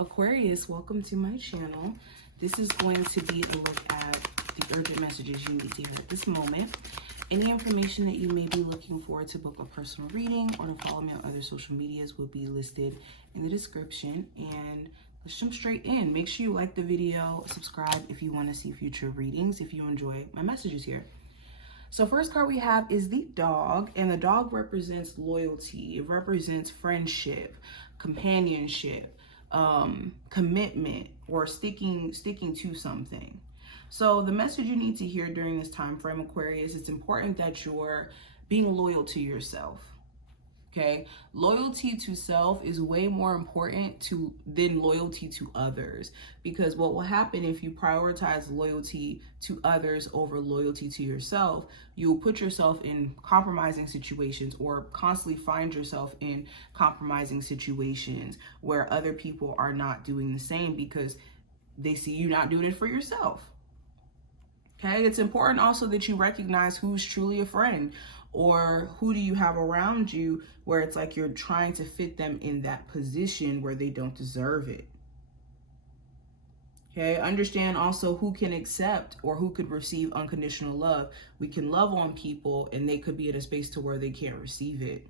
Aquarius, welcome to my channel. This is going to be a look at the urgent messages you need to hear at this moment. Any information that you may be looking for to book a personal reading or to follow me on other social medias will be listed in the description. And let's jump straight in. Make sure you like the video, subscribe if you want to see future readings, if you enjoy my messages here. So first card we have is the dog, and the dog represents loyalty. It represents friendship, companionship, commitment, or sticking to something. So the message you need to hear during this time frame, Aquarius, it's important that you're being loyal to yourself. Okay, loyalty to self is way more important than loyalty to others, because what will happen if you prioritize loyalty to others over loyalty to yourself, you will put yourself in compromising situations or constantly find yourself in compromising situations where other people are not doing the same because they see you not doing it for yourself. Okay, it's important also that you recognize who's truly a friend, or who do you have around you where it's like you're trying to fit them in that position where they don't deserve it. Okay, understand also who can accept or who could receive unconditional love. We can love on people and they could be in a space to where they can't receive it.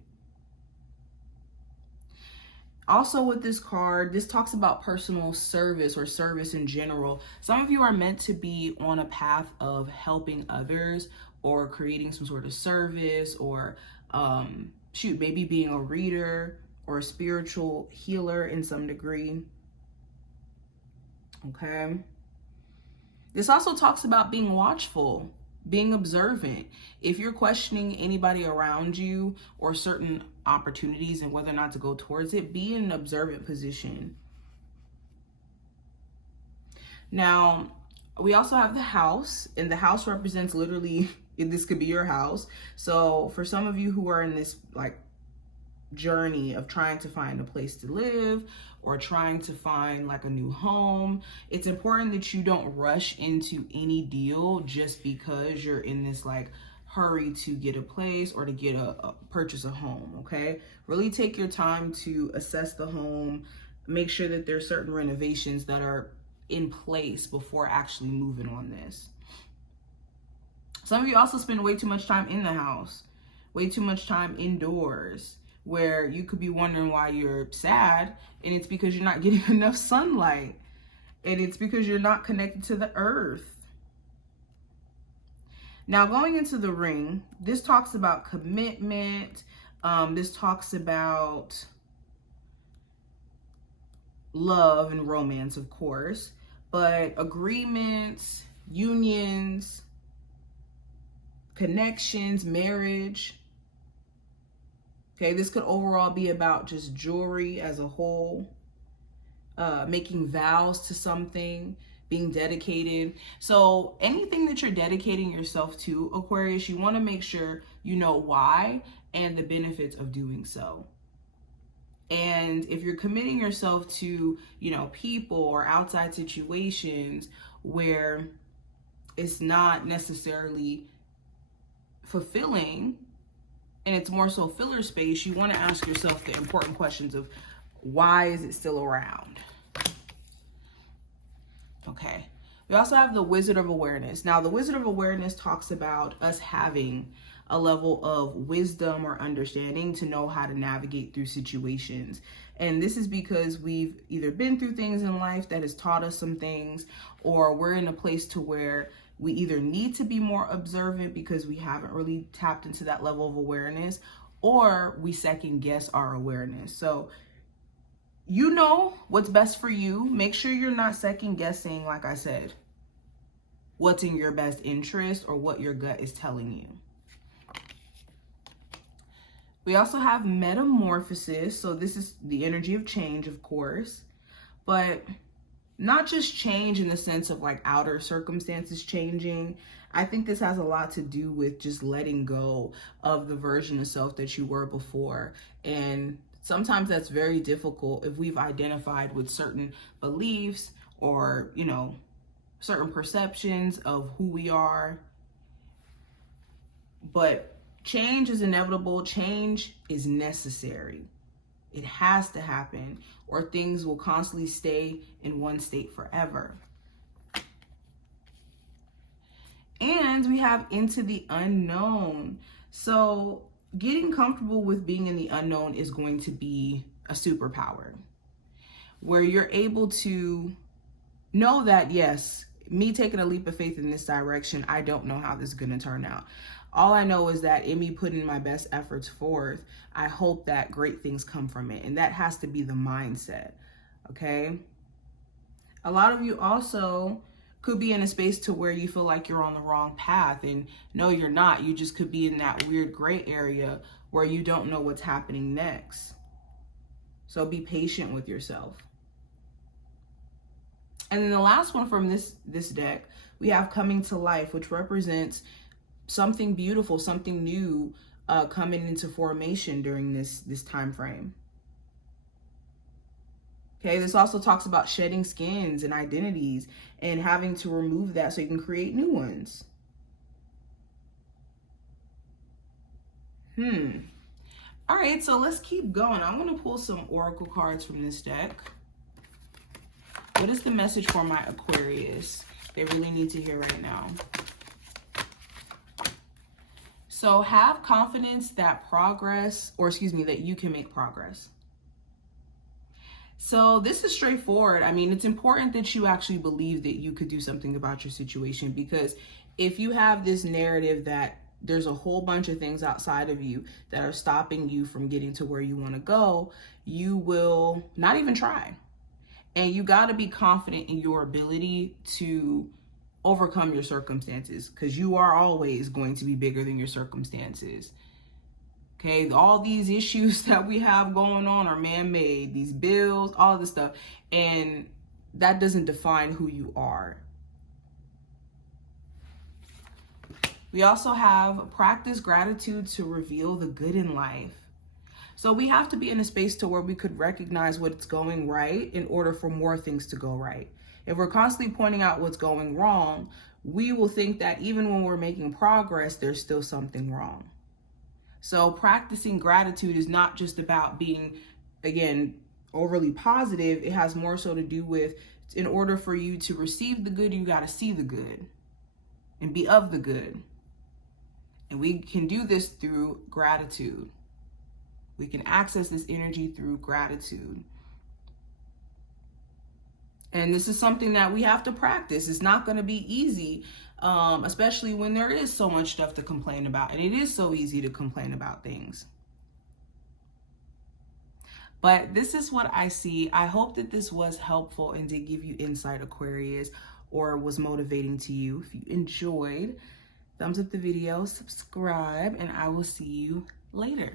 Also with this card, this talks about personal service or service in general. Some of you are meant to be on a path of helping others or creating some sort of service, or maybe being a reader or a spiritual healer in some degree. Okay. This also talks about being watchful, being observant. If you're questioning anybody around you or certain opportunities and whether or not to go towards it, be in an observant position. Now, we also have the house, and the house represents literally, this could be your house. So for some of you who are in this like journey of trying to find a place to live or trying to find like a new home, it's important that you don't rush into any deal just because you're in this like hurry to get a place or to get purchase a home. Okay, really take your time to assess the home, make sure that there's certain renovations that are in place before actually moving on this. Some of you also spend way too much time in the house, way too much time indoors, where you could be wondering why you're sad, and it's because you're not getting enough sunlight, and it's because you're not connected to the earth. Now, going into the ring, this talks about commitment. This talks about love and romance, of course, but agreements, unions, connections, marriage. Okay, this could overall be about just jewelry as a whole, making vows to something, being dedicated. So anything that you're dedicating yourself to, Aquarius, you want to make sure you know why and the benefits of doing so. And if you're committing yourself to, people or outside situations where it's not necessarily fulfilling and it's more so filler space, you want to ask yourself the important questions of why is it still around? Okay. We also have the Wizard of Awareness. Now, the Wizard of Awareness talks about us having a level of wisdom or understanding to know how to navigate through situations. And this is because we've either been through things in life that has taught us some things, or we're in a place to where we either need to be more observant because we haven't really tapped into that level of awareness, or we second guess our awareness. So you know what's best for you. Make sure you're not second guessing, like I said, what's in your best interest or what your gut is telling you. We also have metamorphosis. So this is the energy of change, of course, but not just change in the sense of like outer circumstances changing. I think this has a lot to do with just letting go of the version of self that you were before. And sometimes that's very difficult if we've identified with certain beliefs or, certain perceptions of who we are. But change is inevitable. Change is necessary. It has to happen, or things will constantly stay in one state forever. And we have into the unknown. So getting comfortable with being in the unknown is going to be a superpower, where you're able to know that, yes, me taking a leap of faith in this direction, I don't know how this is going to turn out. All I know is that in me putting my best efforts forth, I hope that great things come from it. And that has to be the mindset, okay? A lot of you also could be in a space to where you feel like you're on the wrong path, and no, you're not. You just could be in that weird gray area where you don't know what's happening next. So be patient with yourself. And then the last one from this deck, we have coming to life, which represents something beautiful, something new coming into formation during this time frame. Okay, this also talks about shedding skins and identities and having to remove that so you can create new ones. All right, so let's keep going. I'm going to pull some oracle cards from this deck. What is the message for my Aquarius they really need to hear right now? So have confidence that that you can make progress. So this is straightforward. I mean, it's important that you actually believe that you could do something about your situation, because if you have this narrative that there's a whole bunch of things outside of you that are stopping you from getting to where you want to go, you will not even try. And you got to be confident in your ability to overcome your circumstances, because you are always going to be bigger than your circumstances. Okay, all these issues that we have going on are man-made, these bills, all of this stuff, and that doesn't define who you are. We also have practice gratitude to reveal the good in life. So we have to be in a space to where we could recognize what's going right in order for more things to go right. If we're constantly pointing out what's going wrong, we will think that even when we're making progress, there's still something wrong. So practicing gratitude is not just about being, again, overly positive. It has more so to do with, in order for you to receive the good, you got to see the good and be of the good. And we can do this through gratitude. We can access this energy through gratitude. And this is something that we have to practice. It's not going to be easy, especially when there is so much stuff to complain about. And it is so easy to complain about things. But this is what I see. I hope that this was helpful and did give you insight, Aquarius, or was motivating to you. If you enjoyed, thumbs up the video, subscribe, and I will see you later.